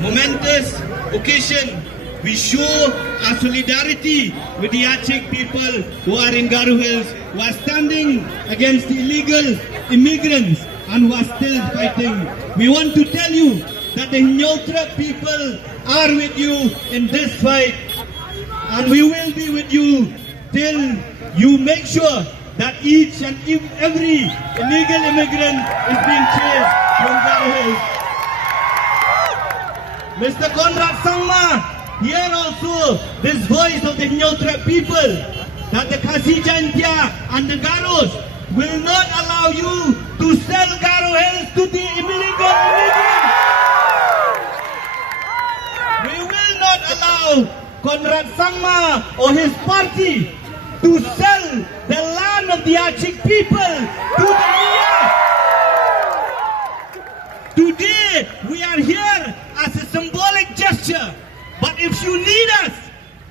momentous occasion, we show our solidarity with the Achik people who are in Garo Hills, who are standing against the illegal immigrants and who are still fighting. We want to tell you that the Nyotra people are with you in this fight, and we will be with you till you make sure that each and every illegal immigrant is being chased from Garo Hills. Mr. Conrad hear also this voice of the Nyotra people, that the Khasi Jantia and the Garos will not allow you to sell Garo Hills to the illegal immigrants. We will not allow Conrad Sangma or his party to sell the land of the Achik people to the Mia. Today we are here as a symbolic gesture, but if you need us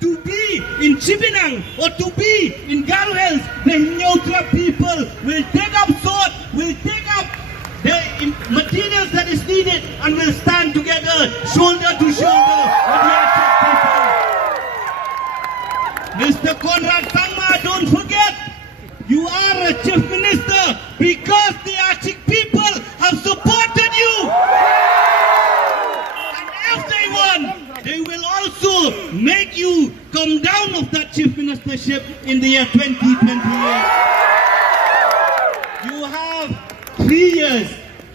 to be in Chibinang or to be in Garo Hills, the Nyotra people will take up sword, will take up the materials that is needed, and will stand together, shoulder to shoulder with the Achik people. Mr. Conrad Sangma, don't forget, you are a chief minister because the Achik people have supported you. And if they want, they will also make you come down of that chief ministership in the year 2028. You have 3 years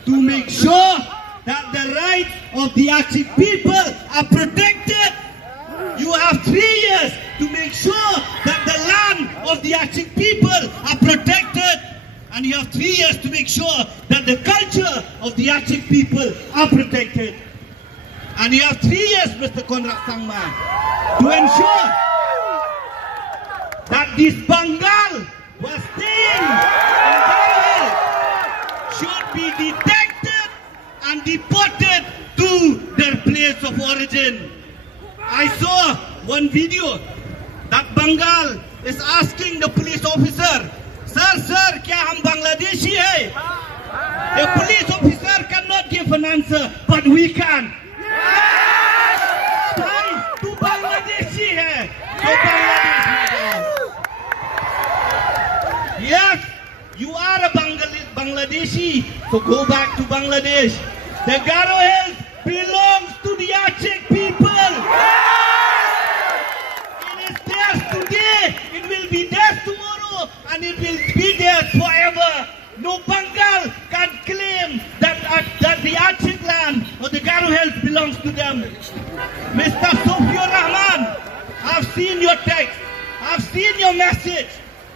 to make sure that the rights of the Achik people are protected. You have 3 years to make sure that the land of the Achik people are protected. And you have 3 years to make sure that the culture of the Achik people are protected. And you have 3 years, Mr. Conrad Sangma, to ensure that this Bengal was staying in Garo should be detected and deported to their place of origin. I saw one video that Bengal is asking the police officer, Sir, kya hum Bangladeshi hai? The police officer cannot give an answer, but we can. Bhai, tu Bangladeshi hai. So Bangladesh. Yes, you are a Bangladeshi, so go back to Bangladesh. The Garo Hills belongs to the Achik people. It is theirs today, it will be theirs tomorrow, and it will be theirs forever. No Bengal can claim that the Achik land or the Garo Hills belongs to them. Mr. Sofia Rahman, I've seen your text, I've seen your message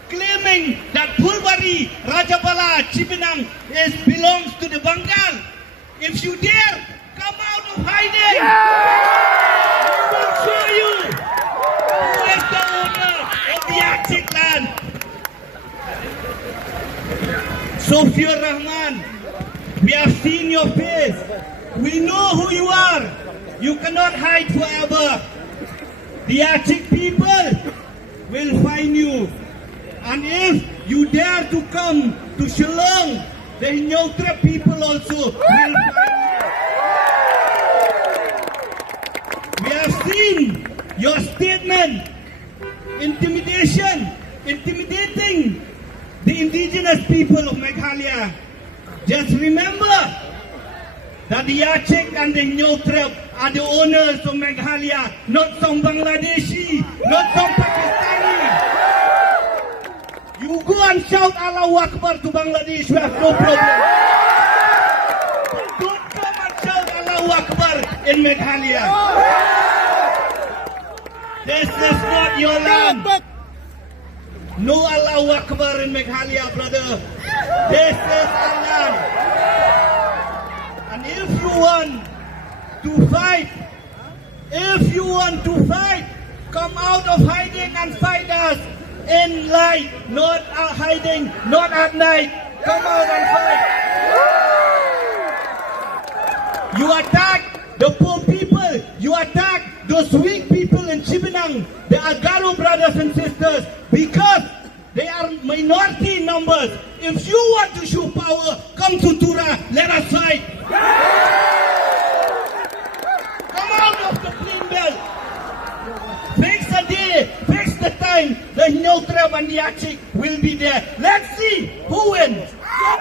claiming that Pulbari, Rajabala, Chibinang belongs to the Bengal. If you dare, come out of hiding. We will show you who is the owner of the Achik land. Sofia Rahman, we have seen your face. We know who you are. You cannot hide forever. The Achik people will find you. And if you dare to come to Shillong, the Nyotra people also will find you. We have seen your statement, intimidating the indigenous people of Meghalaya. Just remember that the Achik and the Nyotra are the owners of Meghalaya, not some Bangladeshi, not some Pakistani. You go and shout Allahu Akbar to Bangladesh, we have no problem. But don't come and shout Allahu Akbar in Meghalaya. This is not your land. No Allahu Akbar in Meghalaya, brother. This is our land. And if you want to fight, come out of hiding and fight us in light, not hiding, not at night. Come out and fight. You attack the poor people. You attack those weak people in Chibinang, the Agaro brothers and sisters, because they are minority in numbers. If you want to show power, come to Tura, let us fight. the Kynnoh tribe and the Achik will be there. Let's see who wins.